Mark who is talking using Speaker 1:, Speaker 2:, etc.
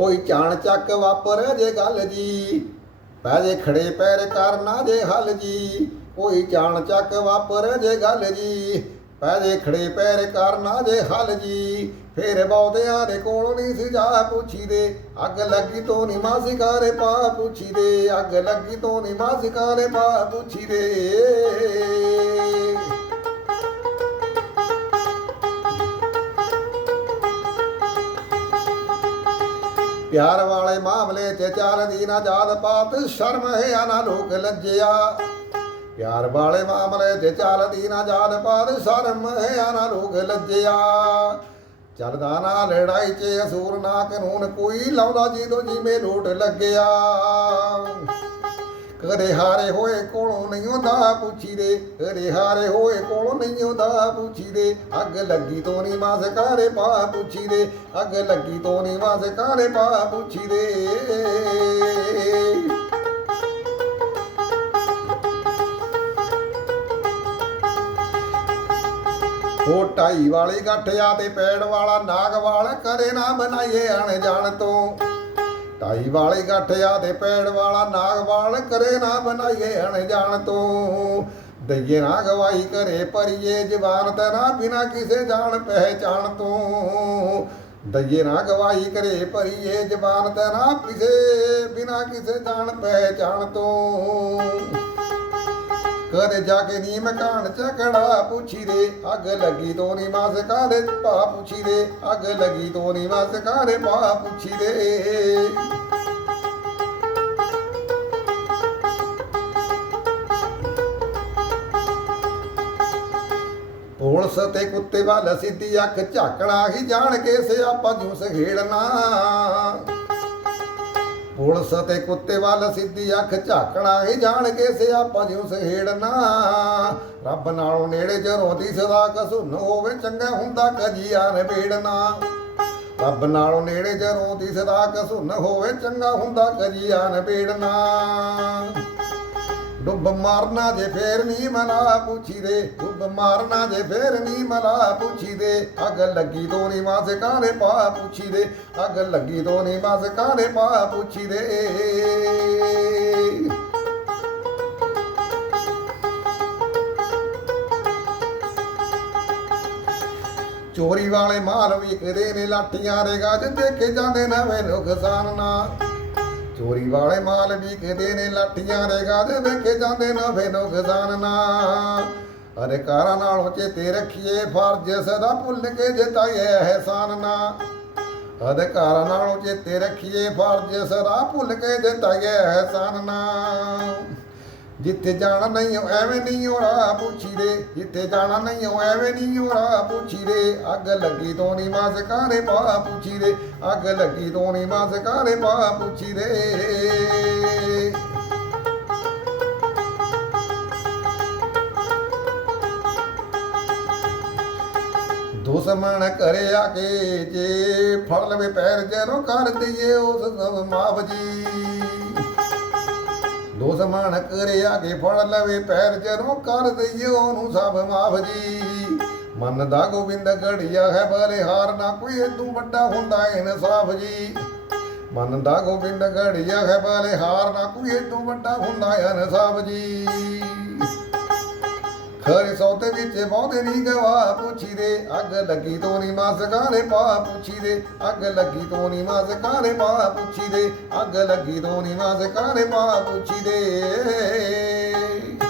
Speaker 1: ਕੋਈ ਚਾਣ ਚੱਕ ਵਾਪਰ ਜੇ ਗੱਲ ਜੀ। ਪੈ ਜੇ ਖੜੇ ਪੈਰ ਕਰਨਾ ਜੇ ਹੱਲ ਜੀ। ਕੋਈ ਚਾਣ ਚੱਕ ਵਾਪਰ ਜੇ ਗੱਲ ਜੀ। ਪੈ ਜੇ ਖੜੇ ਪੈਰ ਕਰਨਾ ਜੇ ਹੱਲ ਜੀ। ਫੇਰ ਬਹੁਤਿਆਂ ਦੇ ਕੋਲੋਂ ਨਹੀਂ ਸੀ ਪੁੱਛੀ ਦੇ ਅੱਗ ਲੱਗੀ ਤੋਂ ਨਹੀਂ ਮਾਸਿਕਾਰੇ ਪਾ ਪੁੱਛੀ ਦੇ ਅੱਗ ਲੱਗੀ ਤੋਂ ਨਹੀਂ ਮਾਸਿਕਾਰੇ ਪਾ ਪੁੱਛੀ ਦੇ ਪਿਆਰ ਵਾਲੇ ਮਾਮਲੇ 'ਚ ਚੱਲਦੀ ਨਾ ਜਾਤ ਪਾਤ, ਸ਼ਰਮ ਹੈ ਨਾ ਲੋਕ ਲੱਜਿਆ। ਪਿਆਰ ਵਾਲੇ ਮਾਮਲੇ 'ਚ ਚੱਲਦੀ ਨਾ ਜਾਤ ਪਾਤ, ਸ਼ਰਮ ਹੈ ਨਾ ਲੋਕ ਲੱਜਿਆ। ਚੱਲਦਾ ਨਾ ਲੜਾਈ 'ਚ ਅਸੂਰ, ਨਾ ਕਾਨੂੰਨ ਕੋਈ ਲਾਉਂਦਾ ਜੀ ਜਦੋਂ ਜਿਵੇਂ ਲੋਟ ਲੱਗਿਆ। ਕਦੇ ਹਾਰੇ ਹੋਏ ਕੋਲੋਂ ਨਹੀਂ ਹੁੰਦਾ ਪੁੱਛੀ ਦੇ। ਕਦੇ ਹਾਰੇ ਹੋਏ ਕੋਲੋਂ ਨਹੀਂ ਹੁੰਦਾ ਪੁੱਛੀ ਦੇ। ਅੱਗ ਲੱਗੀ ਤੋਂ ਨਹੀਂ ਮਾਸ ਕਾਰੇ ਪਾ ਪੁੱਛੀ ਦੇ। ਅੱਗ ਲੱਗੀ ਤੋਂ ਨਹੀਂ ਮਾਸ ਕਾਰੇ ਪਾ ਪੁੱਛੀ ਦੇ। ਉਹ ਢਾਈ ਵਾਲੀ ਗੱਠਿਆ ਤੇ ਪੈੜ ਵਾਲਾ ਨਾਗ ਵਾਲ ਕਰੇ ਨਾ ਬਣਾਈਏ ਅਣਜਾਣ ਤੋਂ। ਢਾਈ ਵਾਲੀ ਗੱਠਿਆ ਤੇ ਪੈੜ ਵਾਲਾ ਨਾਗ ਵਾਲ ਕਰੇ ਨਾ ਬਣਾਈਏ ਅਣ ਜਾਣ ਤੋਂ। ਦਈਏ ਨਾ ਗਵਾਈ ਕਰੇ ਪਰਿਏ ਜਵਾਨ ਤੇਰਾ ਬਿਨਾ ਕਿਸੇ ਜਾਣ ਪਹਿਚਾਣ ਤੋਂ। ਦਈਏ ਨਾ ਗਵਾਈ ਕਰੇ ਪਰਿਏ ਜਵਾਨ ਤੇਰਾ ਕਿਸੇ ਬਿਨਾ ਕਿਸੇ ਜਾਣ ਪਹਿਚਾਣ ਤੋਂ। ਕਦੇ ਜਾ ਕੇ ਨੀ ਮਕਾਨ ਚੱਕੜਾ ਪੁੱਛੀ ਦੇ ਅੱਗ ਲੱਗੀ ਤੋਂ ਨੀ ਮਾਸ ਕਾਲੇ ਪਾ ਪੁੱਛੀ ਦੇ ਅੱਗ ਲੱਗੀ ਤੋਂ ਨੀ ਮਾਸ ਕਾਲੇ ਪਾ ਪੁੱਛੀ ਦੇ ਪੁਲਿਸ ਤੇ ਕੁੱਤੇ ਵੱਲ ਸਿੱਧੀ ਅੱਖ ਝਾਕਣਾ ਹੀ ਜਾਣ ਕੇ ਸਿਆਪਾ ਜੂ ਸਖੇੜਨਾ ਪੁਲਿਸ ਤੇ ਕੁੱਤੇ ਵੱਲ ਸਿੱਧੀ ਅੱਖ ਝਾਕਣਾ ਹੀ ਜਾਣਗੇ ਸਿਆਪਾ ਜਿਉ ਸਹੇੜਨਾ। ਰੱਬ ਨਾਲੋਂ ਨੇੜੇ ਜਦੋਂ ਦੀ ਸਦਾ ਕਸੁਨ ਹੋਵੇ, ਚੰਗਾ ਹੁੰਦਾ ਕਜੀਆ ਨਿਬੇੜਨਾ। ਰੱਬ ਨਾਲੋਂ ਨੇੜੇ ਜਦੋਂ ਦੀ ਸਦਾ ਕਸੁਨ ਹੋਵੇ, ਚੰਗਾ ਹੁੰਦਾ ਕਜੀਆ ਨਿਬੇੜਨਾ। ਡੁੱਬ ਮਾਰਨਾ ਜੇ ਫੇਰ ਨਹੀਂ ਮਨਾ ਪੁੱਛੀ ਦੇ ਡੁੱਬ ਮਾਰਨਾ ਜੇ ਫੇਰ ਨਹੀਂ ਮਨਾ ਪੁੱਛੀ ਦੇ ਅੱਗ ਲੱਗੀ ਤੋਂ ਨਹੀਂ ਮਾਸ ਕਾਲੇ ਪਾ ਪੁੱਛੀ ਦੇ ਅੱਗ ਲੱਗੀ ਤੋਂ ਨਹੀਂ ਮਾਸ ਕਾਲੇ ਪਾ ਪੁੱਛੀ ਦੇ ਚੋਰੀ ਵਾਲੇ ਮਾਲ ਵਿਕਦੇ ਨੇ ਲਾਠੀਆਂ ਦੇ ਗੱਜ, ਦੇਖੇ ਜਾਂਦੇ ਨਵੇਂ ਨੁਕਸਾਨ ਨਾ ਚੋਰੀ ਵਾਲੇ ਮਾਲ ਵੀ ਨੇ ਲਾਠੀਆਂ ਦੇ ਗਾਦੇ ਵੇਖੇ ਜਾਂਦੇ ਨਾ ਫੇ ਨੁਕਸਾਨ ਨਾ ਅਧਿਕਾਰਾਂ ਨਾਲੋਂ ਚੇਤੇ ਰੱਖੀਏ ਫਰਜ਼, ਸਦਾ ਭੁੱਲ ਕੇ ਜਿਤਾਏ ਅਹਿਸਾਨ ਨਾ ਅਧਿਕਾਰਾਂ ਨਾਲੋਂ ਚੇਤੇ ਰੱਖੀਏ ਫਰਜ਼, ਸਦਾ ਭੁੱਲ ਕੇ ਦਿੱਤਾ ਗਿਆ ਅਹਿਸਾਨ ਨਾ ਜਿੱਥੇ ਜਾਣਾ ਨਹੀਂ ਓ ਐਵੇਂ ਨਹੀਂ ਓ ਰਾਹ ਪੁੱਛੀ ਦੇ ਜਿੱਥੇ ਜਾਣਾ ਨਹੀਂ ਓ ਐਵੇਂ ਨਹੀਂ ਓ ਰਾਹ ਪੁੱਛੀ ਦੇ ਅੱਗ ਲੱਗੀ ਤੋਣੀ ਨਹੀਂ ਮਾਸ ਕਾਰੇ ਪਾ ਪੁੱਛੀ ਦੇ ਅੱਗ ਲੱਗੀ ਤੋਣੀ ਨਹੀਂ ਮਾਸ ਕਾਰੇ ਪਾ ਪੁੱਛੀ ਦੇ ਦੁਸ਼ਮਣ ਘਰੇ ਆ ਕੇ ਜੇ ਫੜ ਲਵੇ ਪੈਰ ਜਦੋਂ ਕਰ ਦਈਏ ਉਸ ਸਭ ਮਾਫ ਜੀ। ਦੋ ਸਮਾਨ ਕੇ ਫੜ ਲਵੇ ਪੈਰ ਜਦੋਂ ਕਰ ਦਈਏ ਉਹਨੂੰ ਸਭ ਮਾਫ। ਜੀ ਮੰਨਦਾ ਗੋਬਿੰਦ ਗੜੀਆ ਹੈ, ਬਲੇ ਹਾਰ ਨਾ ਕੋਈ ਏਦੂ ਵੱਡਾ ਹੁੰਦਾ ਇਨਸਾਫ ਜੀ। ਮੰਨਦਾ ਗੋਬਿੰਦ ਗੜੀਆ ਹੈ, ਬਲੇ ਹਾਰ ਨਾ ਕੋਈ ਏਦੂ ਵੱਡਾ ਹੁੰਦਾ ਇਨਸਾਫ ਜੀ। ਹਰਿ ਸੌਤੇ ਵਿੱਚ ਬਹੁਤੇ ਨਹੀਂ ਗਵਾ ਪੁੱਛੀ ਦੇ ਅੱਗ ਲੱਗੀ ਤੋਂ ਨਹੀਂ ਮਾਸ ਕਾਲੇ ਪਾ ਪੁੱਛੀ ਦੇ ਅੱਗ ਲੱਗੀ ਤੋਂ ਨਹੀਂ ਮਾਸ ਕਾਲੇ ਪਾ ਪੁੱਛੀ ਦੇ ਅੱਗ ਲੱਗੀ ਤੋਂ ਨਹੀਂ ਮਾਸ ਕਾਲੇ ਪਾ ਪੁੱਛੀ ਦੇ